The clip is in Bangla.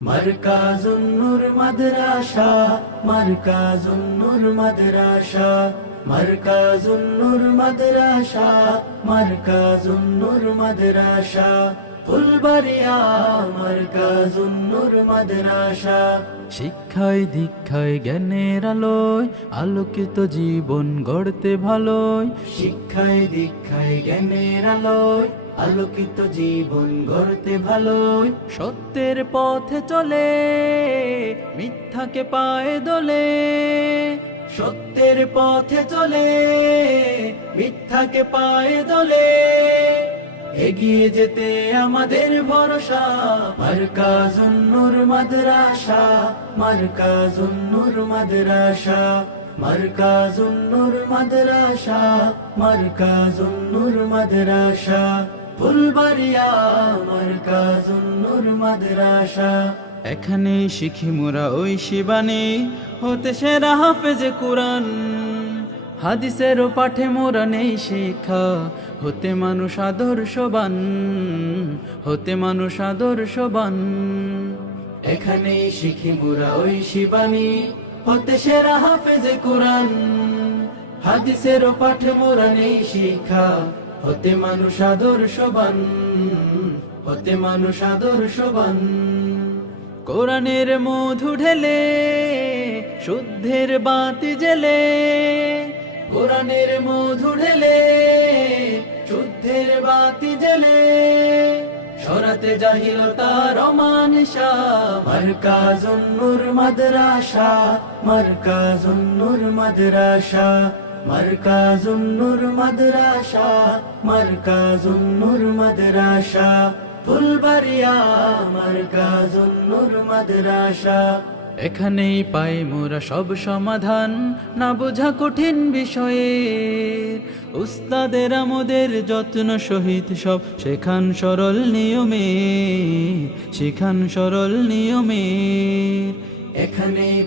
মারকাজুন নূর মাদ্রাসা, মারকাজুন নূর মাদ্রাসা, মারকাজুন নূর মাদ্রাসা, মারকাজুন নূর মাদ্রাসা, ফুলবাড়িয়া মারকাজুন নূর মাদ্রাসা। শিক্ষায় দীক্ষায় জ্ঞানের আলোয় আলোকিত জীবন গড়তে ভালোই, শিক্ষায় দীক্ষায় জ্ঞানের আলোয় আলোকিত জীবন গড়তে ভালোই। সত্যের পথে চলে মিথ্যাকে পায়ে দোলে, সত্যের পথে চলে মিথ্যাকে পায়ে দোলে। এগিয়ে যেতে আমাদের ভরসা, মারকাজুন নূর মাদ্রাসা, মারকাজুন নূর মাদ্রাসা, মারকাজুন নূর মাদ্রাসা, মারকাজুন নূর মাদ্রাসা, ফুলবাড়িয়া মারকাজুন নূর মাদ্রাসা। এখানেই শিখি মোরা ওই শিবানী হতে সেরা হাফেজে কুরআন, হাদিসেরও পাঠে মোরা নেই শিক্ষা হতে মানুষ আদর্শবান, হতে মানুষ আদর্শবান। এখানেই শিখি মোরা ওই শিবানী হতে সেরা হাফেজে কুরআন, হাদিসেরও পাঠে মোরা নেই শিক্ষা হতে মানুষ আদর্শবান, হতে মানুষ আদর্শবান। কোরআনের মধু ঢেলে শুদ্ধের বাতি জেলে, কোরআনের মধু ঢেলে শুদ্ধের বাতি জেলে, সরাতে জাহিলতার অমানিসা। মারকাজুন নূর মাদ্রাসা, মারকাজুন নূর মাদ্রাসা, মারকাজুন নূর মাদ্রাসা, মারকাজুন নূর মাদ্রাসা, ফুলবাড়িয়া মারকাজুন নূর মাদ্রাসা। এখানেই পাই মোরা সব সমাধান, না বোঝা কঠিন বিষয়ে। উস্তাদের আমাদের যত্ন সহিত সব শেখান সরল নিয়মে, শেখান সরল নিয়মে। এখানেই